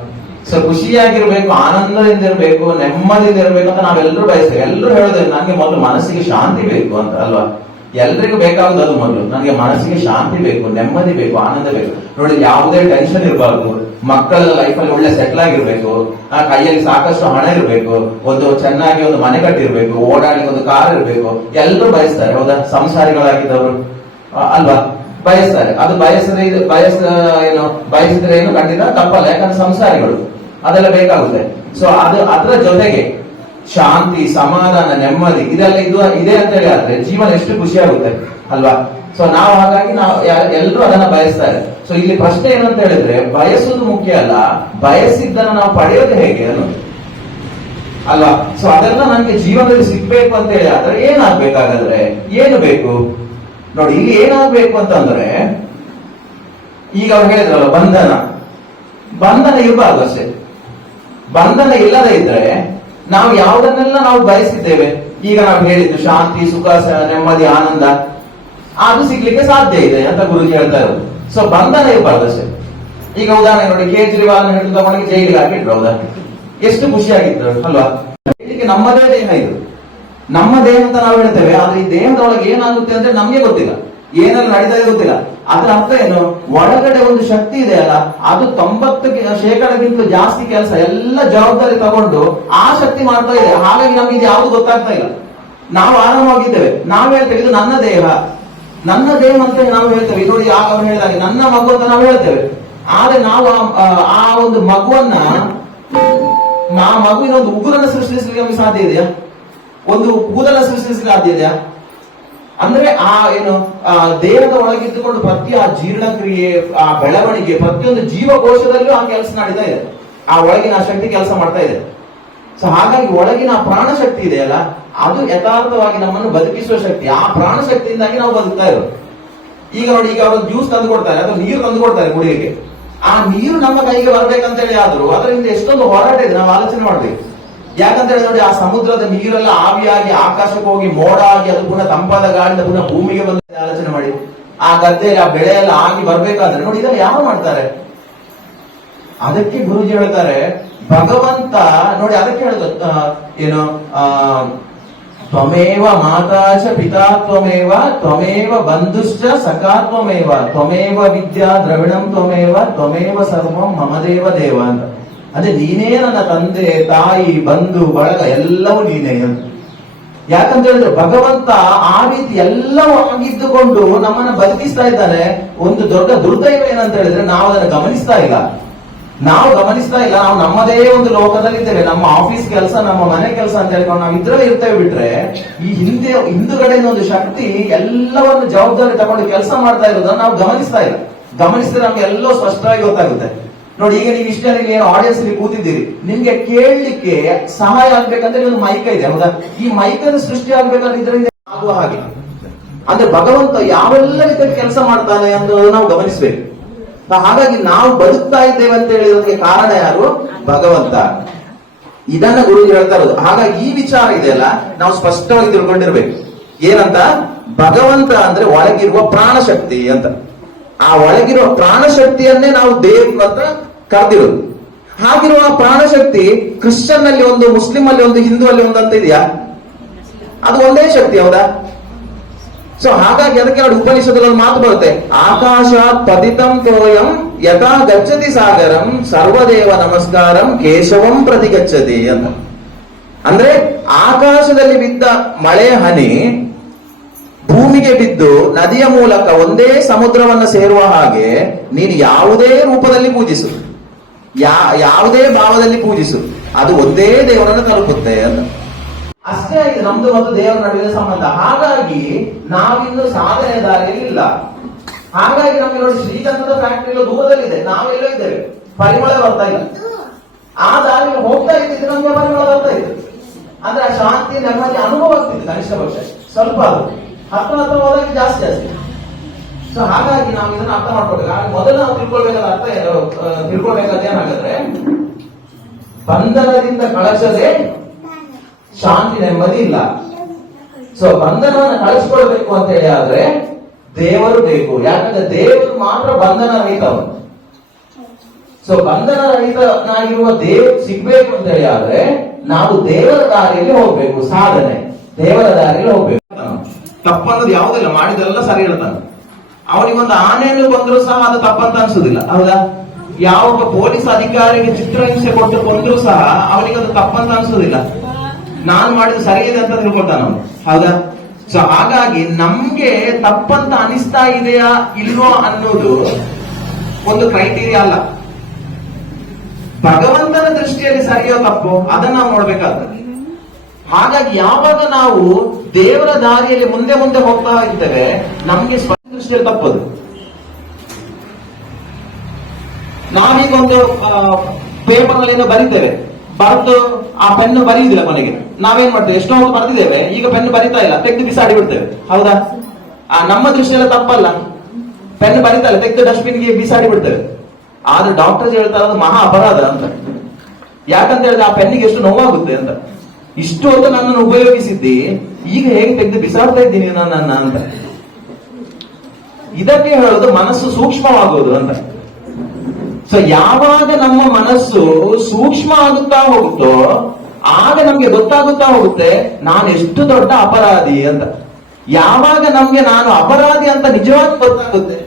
ಸೊ ಖುಷಿಯಾಗಿರ್ಬೇಕು, ಆನಂದದಿಂದ ಇರಬೇಕು, ನೆಮ್ಮದಿಯಿಂದ ಇರಬೇಕು ಅಂತ ನಾವೆಲ್ಲರೂ ಬಯಸ್ತೇವೆ. ಎಲ್ಲರೂ ಹೇಳೋದೇ ನನಗೆ ಮೊದಲು ಮನಸ್ಸಿಗೆ ಶಾಂತಿ ಬೇಕು ಅಂತ, ಅಲ್ವಾ? ಎಲ್ರಿಗೂ ಬೇಕಾಗುದು ಅದು ಮೊದಲು. ನನಗೆ ಮನಸ್ಸಿಗೆ ಶಾಂತಿ ಬೇಕು, ನೆಮ್ಮದಿ ಬೇಕು, ಆನಂದ ಬೇಕು. ನೋಡಿ, ಯಾವುದೇ ಟೆನ್ಷನ್ ಇರಬಾರ್ದು. ಮಕ್ಕಳ ಲೈಫಲ್ಲಿ ಒಳ್ಳೆ ಸೆಟ್ಲ್ ಆಗಿರ್ಬೇಕು. ಆ ಕೈಯಲ್ಲಿ ಸಾಕಷ್ಟು ಹಣ ಇರಬೇಕು. ಒಂದು ಚೆನ್ನಾಗಿ ಒಂದು ಮನೆ ಕಟ್ಟಿರ್ಬೇಕು. ಓಡಾಡಿ ಒಂದು ಕಾರ್ ಇರಬೇಕು. ಎಲ್ಲರೂ ಬಯಸ್ತಾರೆ, ಹೌದಾ? ಸಂಸಾರಿಗಳಾಗಿದ್ದವರು. ಅಲ್ವಾ? ಬಯಸ್ತಾರೆ. ಅದು ಬಯಸಿದ್ರೆ ಇದು ಬಯಸ, ಏನು, ಬಯಸಿದ್ರೆ ಏನು ಖಂಡಿತ ತಪ್ಪಲ್ಲ. ಯಾಕಂದ್ರೆ ಸಂಸಾರಿಗಳು, ಅದೆಲ್ಲ ಬೇಕಾಗುತ್ತೆ. ಸೊ ಅದು ಅದರ ಜೊತೆಗೆ ಶಾಂತಿ, ಸಮಾಧಾನ, ನೆಮ್ಮದಿ, ಇದೆಲ್ಲ ಇದು ಇದೆ ಅಂತ ಹೇಳಿ ಆದ್ರೆ ಜೀವನ ಎಷ್ಟು ಖುಷಿಯಾಗುತ್ತೆ ಅಲ್ವಾ? ಸೊ ನಾವು ಹಾಗಾಗಿ ನಾವು ಎಲ್ಲರೂ ಅದನ್ನ ಬಯಸ್ತಾರೆ. ಸೊ ಇಲ್ಲಿ ಪ್ರಶ್ನೆ ಏನು ಅಂತ ಹೇಳಿದ್ರೆ, ಬಯಸುವುದು ಮುಖ್ಯ ಅಲ್ಲ, ಬಯಸಿದ್ದನ್ನು ನಾವು ಪಡೆಯೋದು ಹೇಗೆ ಅನ್ನೋದು. ಅಲ್ವಾ? ಸೊ ಅದೆಲ್ಲ ನನಗೆ ಜೀವನದಲ್ಲಿ ಸಿಗ್ಬೇಕು ಅಂತ ಹೇಳಿ ಆದ್ರೆ ಏನಾಗ್ಬೇಕಾಗಾದ್ರೆ, ಏನು ಬೇಕು? ನೋಡಿ, ಇಲ್ಲಿ ಏನಾಗಬೇಕು ಅಂತಂದ್ರೆ, ಈಗ ಅವ್ರು ಹೇಳಿದ್ರಲ್ಲ, ಬಂಧನ. ಬಂಧನ ಇರಬಾರ್ದು ಅಷ್ಟೇ. ಬಂಧನ ಇಲ್ಲದೆ ಇದ್ರೆ, ನಾವು ಯಾವುದನ್ನೆಲ್ಲ ನಾವು ಬಯಸಿದ್ದೇವೆ, ಈಗ ನಾವು ಹೇಳಿದ್ದು ಶಾಂತಿ, ಸುಖ ನೆಮ್ಮದಿ, ಆನಂದ, ಅದು ಸಿಗ್ಲಿಕ್ಕೆ ಸಾಧ್ಯ ಇದೆ ಅಂತ ಗುರುಜಿ ಹೇಳ್ತಾ ಇರೋದು. ಸೊ ಬಂಧನ ಇರಬಾರ್ದು ಅಷ್ಟೇ. ಈಗ ಉದಾಹರಣೆ ನೋಡಿ, ಕೇಜ್ರಿವಾಲ್ ಹಿಡಿದು ತಗೊಂಡಿಗೆ ಜೈಲಿಗೆ ಹಾಕಿಟ್ರು ಹೌದಾ ಎಷ್ಟು ಖುಷಿಯಾಗಿದ್ರು ಅಲ್ವಾ? ಇದಕ್ಕೆ ನಮ್ಮದೇ ದೇಹ ಇದು. ನಮ್ಮ ದೇಹ ಅಂತ ನಾವು ಹೇಳ್ತೇವೆ, ಆದ್ರೆ ಈ ದೇಹದ ಒಳಗೆ ಏನಾಗುತ್ತೆ ಅಂದ್ರೆ ನಮ್ಗೆ ಗೊತ್ತಿಲ್ಲ. ಏನೆಲ್ಲ ನಡೀತಾ ಇದೆ ಗೊತ್ತಿಲ್ಲ. ಅದ್ರ ಅರ್ಥ ಏನು? ಒಳಗಡೆ ಒಂದು ಶಕ್ತಿ ಇದೆ ಅಲ್ಲ, ಅದು ತೊಂಬತ್ತು ಶೇಕಡಕ್ಕಿಂತ ಜಾಸ್ತಿ ಕೆಲಸ ಎಲ್ಲ ಜವಾಬ್ದಾರಿ ತಗೊಂಡು ಆ ಶಕ್ತಿ ಮಾಡ್ತಾ ಇದೆ. ಹಾಗಾಗಿ ನಮ್ಗೆ ಇದು ಯಾವುದು ಗೊತ್ತಾಗ್ತಾ ಇಲ್ಲ. ನಾವು ಆರಾಮವಾಗಿದ್ದೇವೆ. ನಾವು ಹೇಳ್ತೇವೆ, ಇದು ನನ್ನ ದೇಹ. ನನ್ನ ದೇಹ ಅಂತ ನಾವು ಹೇಳ್ತೇವೆ. ನೋಡಿ ಆಗ ಅವ್ರು ಹೇಳಿದಾಗೆ, ನನ್ನ ಮಗು ಅಂತ ನಾವು ಹೇಳ್ತೇವೆ. ಆದ್ರೆ ನಾವು ಆ ಒಂದು ಮಗುವನ್ನ, ಆ ಮಗುವಿನ ಒಂದು ಉಗುರನ್ನು ಸೃಷ್ಟಿಸಲಿಕ್ಕೆ ನಮಗೆ ಸಾಧ್ಯ ಇದೆಯಾ? ಒಂದು ಕೂದಲ ಸೃಷ್ಟಿಸಲು ಸಾಧ್ಯ ಇದೆಯಾ ಅಂದ್ರೆ ಆ ಏನು, ಆ ದೇಹದ ಒಳಗಿದ್ದುಕೊಂಡು ಪ್ರತಿ ಆ ಜೀರ್ಣಕ್ರಿಯೆ, ಆ ಬೆಳವಣಿಗೆ, ಪ್ರತಿಯೊಂದು ಜೀವಕೋಶದಲ್ಲೂ ಆ ಕೆಲಸ ನಡೀತಾ ಇದೆ. ಆ ಒಳಗಿನ ಆ ಶಕ್ತಿ ಕೆಲಸ ಮಾಡ್ತಾ ಇದೆ. ಸೊ ಹಾಗಾಗಿ ಒಳಗಿನ ಆ ಪ್ರಾಣ ಶಕ್ತಿ ಇದೆಯಲ್ಲ ಅದು ಯಥಾರ್ಥವಾಗಿ ನಮ್ಮನ್ನು ಬದುಕಿಸುವ ಶಕ್ತಿ. ಆ ಪ್ರಾಣ ಶಕ್ತಿಯಿಂದಾಗಿ ನಾವು ಬದುಕ್ತಾ ಇರೋದು. ಈಗ ನೋಡಿ, ಈಗ ಅವರು ಜ್ಯೂಸ್ ತಂದು ಕೊಡ್ತಾರೆ, ಅಥವಾ ನೀರು ತಂದು ಕೊಡ್ತಾರೆ ಕುಡಿಯಕ್ಕೆ. ಆ ನೀರು ನಮ್ಮ ಕೈಗೆ ಬರ್ಬೇಕಂತೇಳಿ ಆದ್ರೂ ಅದರಿಂದ ಎಷ್ಟೊಂದು ಹೋರಾಟ ಇದೆ. ನಾವು ಆಲೋಚನೆ ಮಾಡ್ಬೇಕು. ಯಾಕಂತ ನೋಡಿ ಆ ಸಮುದ್ರದ ನೀರೆಲ್ಲ ಆವಿಯಾಗಿ, ಆಕಾಶಕ್ಕೆ ಹೋಗಿ ಮೋಡ ಆಗಿ ಅದು ಪುನಃ ತಂಪಾದ ಗಾಳಿಯಿಂದ ಪುನಃ ಭೂಮಿಗೆ ಬಂದ ಆಲೋಚನೆ ಮಾಡಿ. ಆ ಗದ್ದೆಯಲ್ಲಿ ಆ ಬೆಳೆ ಎಲ್ಲ ಆಗಿ ಬರ್ಬೇಕಾದ್ರೆ ನೋಡಿ ಇದನ್ನ ಯಾರು ಮಾಡ್ತಾರೆ? ಅದಕ್ಕೆ ಗುರುಜಿ ಹೇಳ್ತಾರೆ, ಭಗವಂತ, ನೋಡಿ ಅದಕ್ಕೆ ಹೇಳುದು ಏನು, ಆ, ತ್ವಮೇವ ಮಾತಾಶ ಪಿತಾತ್ವಮೇವ ಪಿತಾ ತ್ವಮೇವ ಬಂಧುಶ್ಚ ಸಖಾ ತ್ವಮೇವ ತ್ವಮೇವ ವಿದ್ಯಾ ದ್ರವಿಣಂ ತ್ವಮೇವ ತ್ವಮೇವ ಸರ್ವಂ ಮಮದೇವ ದೇವ ಅಂತ. ಅಂದ್ರೆ ನೀನೇ ನನ್ನ ತಂದೆ, ತಾಯಿ, ಬಂಧು, ಬಳಗ ಎಲ್ಲವೂ ನೀನೇ ಯಾಕಂತ ಹೇಳಿದ್ರೆ ಭಗವಂತ ಆ ರೀತಿ ಎಲ್ಲವೂ ಆಗಿದ್ದುಕೊಂಡು ನಮ್ಮನ್ನ ಬದುಕಿಸ್ತಾ ಇದ್ದಾನೆ. ಒಂದು ದೊಡ್ಡ ದುರ್ದೈವ ಏನಂತ ಹೇಳಿದ್ರೆ ನಾವು ಅದನ್ನು ಗಮನಿಸ್ತಾ ಇಲ್ಲ. ನಾವು ಗಮನಿಸ್ತಾ ಇಲ್ಲ, ನಾವು ನಮ್ಮದೇ ಒಂದು ಲೋಕದಲ್ಲಿ ಇದ್ದೇವೆ ನಮ್ಮ ಆಫೀಸ್ ಕೆಲಸ, ನಮ್ಮ ಮನೆ ಕೆಲಸ ಅಂತ ಹೇಳ್ಕೊಂಡು ನಾವು ಇದ್ರಲ್ಲೇ ಇರ್ತೇವೆ ಬಿಟ್ರೆ, ಈ ಹಿಂದೆ, ಹಿಂದುಗಡೆಯಿಂದ ಒಂದು ಶಕ್ತಿ ಎಲ್ಲವನ್ನು ಜವಾಬ್ದಾರಿ ತಗೊಂಡು ಕೆಲಸ ಮಾಡ್ತಾ ಇರೋದನ್ನ ನಾವು ಗಮನಿಸ್ತಾ ಇಲ್ಲ. ಗಮನಿಸಿದ್ರೆ ನಮ್ಗೆ ಎಲ್ಲೋ ಸ್ಪಷ್ಟವಾಗಿ ಗೊತ್ತಾಗುತ್ತೆ. ನೋಡಿ, ಈಗ ನೀವು ಇಷ್ಟ ಏನು ಆಡಿಯನ್ಸ್ ಅಲ್ಲಿ ಕೂತಿದ್ದೀರಿ. ನಿಮ್ಗೆ ಕೇಳಲಿಕ್ಕೆ ಸಹಾಯ ಆಗ್ಬೇಕಂದ್ರೆ ಒಂದು ಮೈಕ ಇದೆ, ಹೌದಾ? ಈ ಮೈಕನ ಸೃಷ್ಟಿ ಆಗ್ಬೇಕಂದ್ರೆ ಇದರಿಂದ ಆಗುವ ಹಾಗೆ. ಅಂದ್ರೆ ಭಗವಂತ ಯಾವೆಲ್ಲ ರೀತಿಯ ಕೆಲಸ ಮಾಡ್ತಾನೆ ಅಂತ ನಾವು ಗಮನಿಸಬೇಕು. ಹಾಗಾಗಿ ನಾವು ಬದುಕ್ತಾ ಇದ್ದೇವೆ ಅಂತ ಹೇಳಿರೋದಕ್ಕೆ ಕಾರಣ ಯಾರು? ಭಗವಂತ. ಇದನ್ನ ಗುರುಜಿ ಹೇಳ್ತಾ ಇರೋದು. ಹಾಗಾಗಿ ಈ ವಿಚಾರ ಇದೆಯಲ್ಲ ನಾವು ಸ್ಪಷ್ಟವಾಗಿ ತಿಳ್ಕೊಂಡಿರ್ಬೇಕು. ಏನಂತ? ಭಗವಂತ ಅಂದ್ರೆ ಒಳಗಿರುವ ಪ್ರಾಣ ಶಕ್ತಿ ಅಂತ. ಆ ಒಳಗಿರುವ ಪ್ರಾಣಶಕ್ತಿಯನ್ನೇ ನಾವು ದೇವ್ ಅಂತ ಕರೆದಿರೋದು. ಹಾಗಿರುವ ಆ ಪ್ರಾಣಶಕ್ತಿ ಕ್ರಿಶ್ಚಿಯನ್ನಲ್ಲಿ ಒಂದು ಮುಸ್ಲಿಂ ಅಲ್ಲಿ ಒಂದು ಹಿಂದೂ ಅಲ್ಲಿ ಒಂದು ಅಂತ ಇದೆಯಾ? ಅದು ಒಂದೇ ಶಕ್ತಿ, ಹೌದಾ? ಸೊ ಹಾಗಾಗಿ ಅದಕ್ಕೆ ನೋಡಿ ಒಂದು ಮಾತು ಬರುತ್ತೆ. ಆಕಾಶ ಪತಿತಂ ತೋಯಂ ಯಥಾ ಗಚ್ಚತಿ ಸಾಗರಂ, ಸರ್ವದೇವ ನಮಸ್ಕಾರಂ, ಕೇಶವಂ ಪ್ರತಿ ಗಚ್ಚತಿ ಅಂತ. ಅಂದ್ರೆ, ಆಕಾಶದಲ್ಲಿ ಬಿದ್ದ ಮಳೆ ಹನಿ ಭೂಮಿಗೆ ಬಿದ್ದು ನದಿಯ ಮೂಲಕ ಒಂದೇ ಸಮುದ್ರವನ್ನ ಸೇರುವ ಹಾಗೆ ನೀನು ಯಾವುದೇ ರೂಪದಲ್ಲಿ ಪೂಜಿಸು. ಯಾ, ಯಾವುದೇ ಭಾವದಲ್ಲಿ ಪೂಜಿಸು. ಅದು ಒಂದೇ ದೇವರನ್ನು ತಲುಪುತ್ತೆ ಅಂತ. ಅಷ್ಟೇ ಆಗಿದೆ ನಮ್ದು ಒಂದು ದೇವರ ನಡುವಿನ ಸಂಬಂಧ. ಹಾಗಾಗಿ ನಾವಿನ್ನು ಸಾಧನೆ ದಾರಿಯಲ್ಲಿ ಇಲ್ಲ. ಹಾಗಾಗಿ ನಮಗೆ ನೋಡಿ ಶ್ರೀಗಂಧದ ಫ್ಯಾಕ್ಟರಿ ದೂರದಲ್ಲಿದೆ. ನಾವೆಲ್ಲೋ ಇದ್ದೇವೆ. ಪರಿಮಳ ಬರ್ತಾ ಇಲ್ಲ. ಆ ದಾರಿ ಹೋಗ್ತಾ ಇದ್ದಿದ್ರೆ ನಮ್ಗೆ ಪರಿಮಳ ಬರ್ತಾ ಇತ್ತು. ಅಂದ್ರೆ ಆ ಶಾಂತಿ ನೆಮ್ಮದಿ ಅನುಭವ ಆಗ್ತಿತ್ತು ಕನಿಷ್ಠ ಪಕ್ಷ. ಸ್ವಲ್ಪ ಅದು. ಹತ್ರ ಹತ್ರ ಹೋದಾಗ ಜಾಸ್ತಿ ಜಾಸ್ತಿ ಸೊ ಹಾಗಾಗಿ ನಾವು ಇದನ್ನ ಅರ್ಥ ಮಾಡ್ಕೊಬೇಕು ಮೊದಲು ನಾವು ತಿಳ್ಕೊಳ್ಬೇಕಾದ ಅರ್ಥ ತಿಳ್ಕೊಳ್ಬೇಕಾದ ಏನಾಗಿದ್ರೆ ಬಂಧನದಿಂದ ಕಳಚದೆ ಶಾಂತಿ, ನೆಮ್ಮದಿ ಇಲ್ಲ. ಸೊ ಬಂಧನವನ್ನು ಕಳಿಸ್ಕೊಳ್ಬೇಕು ಅಂತ ಹೇಳಿ ಆದ್ರೆ ದೇವರು ಬೇಕು. ಯಾಕಂದ್ರೆ ದೇವರು ಮಾತ್ರ ಬಂಧನ ರಹಿತವನು ಸೊ ಬಂಧನ ರಹಿತನಾಗಿರುವ ದೇವ್ ಸಿಗ್ಬೇಕು ಅಂತ ಹೇಳಿ ಆದ್ರೆ ನಾವು ದೇವರ ದಾರಿಯಲ್ಲಿ ಹೋಗ್ಬೇಕು, ಸಾಧನೆ. ದೇವರ ದಾರಿಯಲ್ಲಿ ಹೋಗ್ಬೇಕು. ತಪ್ಪನ್ನೋದು ಯಾವುದಿಲ್ಲ ಮಾಡಿದೆಲ್ಲ ಸರಿ ಹೇಳ್ತಾನೆ. ಅವನಿಗೊಂದು ಆನೆಯನ್ನು ಬಂದ್ರು ಸಹ ಅದು ತಪ್ಪಂತ ಅನ್ಸುದಿಲ್ಲ, ಹೌದಾ? ಯಾವ ಪೊಲೀಸ್ ಅಧಿಕಾರಿಗೆ ಚಿತ್ರಹಿಂಸೆ ಕೊಟ್ಟು ಬಂದರೂ ಸಹ ಅವನಿಗೆ ಅದು ತಪ್ಪಂತ ಅನ್ಸುದಿಲ್ಲ. ನಾನು ಮಾಡಿದ ಸರಿ ಇದೆ ಅಂತ ತಿಳ್ಕೊಳ್ತಾನ ಅವನು, ಹೌದಾ? ಸೊ ಹಾಗಾಗಿ ನಮ್ಗೆ ತಪ್ಪಂತ ಅನಿಸ್ತಾ ಇದೆಯಾ ಇಲ್ವೋ ಅನ್ನೋದು ಒಂದು ಕ್ರೈಟೀರಿಯಾ ಅಲ್ಲ. ಭಗವಂತನ ದೃಷ್ಟಿಯಲ್ಲಿ ಸರಿಯೋ ತಪ್ಪು ಅದನ್ನ ನಾವು ನೋಡ್ಬೇಕಾಗ್ತದೆ. ಹಾಗಾಗಿ ಯಾವಾಗ ನಾವು ದೇವರ ದಾರಿಯಲ್ಲಿ ಮುಂದೆ ಮುಂದೆ ಹೋಗ್ತಾ ಇದ್ದೇವೆ ನಮಗೆ ಸ್ವಯಂ ದೃಷ್ಟಿಯಲ್ಲಿ ತಪ್ಪದು. ನಾವೀಗ ಒಂದು ಪೇಪರ್ನಲ್ಲಿ ಏನೋ ಬರಿತೇವೆ. ಬರೆದು ಆ ಪೆನ್ನು ಬರೆಯುವುದಿಲ್ಲ ಮನೆಗೆ. ನಾವೇನ್ ಮಾಡ್ತೇವೆ? ಎಷ್ಟೋ ಹೊತ್ತು ಬರೆದಿದ್ದೇವೆ. ಈಗ ಪೆನ್ ಬರಿತಾ ಇಲ್ಲ. ತೆಗೆದು ಬಿಸಾಡಿ ಬಿಡ್ತೇವೆ. ಹೌದಾ? ಆ, ನಮ್ಮ ದೃಷ್ಟಿಯಲ್ಲ ತಪ್ಪಲ್ಲ. ಪೆನ್ ಬರಿತಾ ಇಲ್ಲ. ತೆಗೆದು ಡಸ್ಟ್ಬಿನ್ಗೆ ಬಿಸಾಡಿ ಬಿಡ್ತೇವೆ. ಆದ್ರೆ ಡಾಕ್ಟರ್ ಹೇಳ್ತಾ ಇರೋದು ಮಹಾ ಅಪರಾಧ ಅಂತ. ಯಾಕಂತ ಹೇಳಿದ್ರೆ ಆ ಪೆನ್ನಿಗೆ ಎಷ್ಟು ನೋವಾಗುತ್ತೆ ಅಂತ. ಇಷ್ಟು ಹೊತ್ತು ನನ್ನನ್ನು ಉಪಯೋಗಿಸಿದ್ದಿ? ಈಗ ಹೇಗೆ ತೆಗೆದು ಬಿಸಾಡ್ತಾ ಇದ್ದೀನಿ ನಾನು ನನ್ನ ಅಂತ. ಇದಕ್ಕೆ ಹೇಳೋದು ಮನಸ್ಸು ಸೂಕ್ಷ್ಮವಾಗುವುದು ಅಂತ. ಸೊ ಯಾವಾಗ ನಮ್ಮ ಮನಸ್ಸು ಸೂಕ್ಷ್ಮ ಆಗುತ್ತಾ ಹೋಗುತ್ತೋ, ಆಗ ನಮ್ಗೆ ಗೊತ್ತಾಗುತ್ತಾ ಹೋಗುತ್ತೆ, ನಾನು ಎಷ್ಟು ದೊಡ್ಡ ಅಪರಾಧಿ ಅಂತ. ಯಾವಾಗ ನಮ್ಗೆ ನಾನು ಅಪರಾಧಿ ಅಂತ ನಿಜವಾಗಿ ಗೊತ್ತಾಗುತ್ತೆ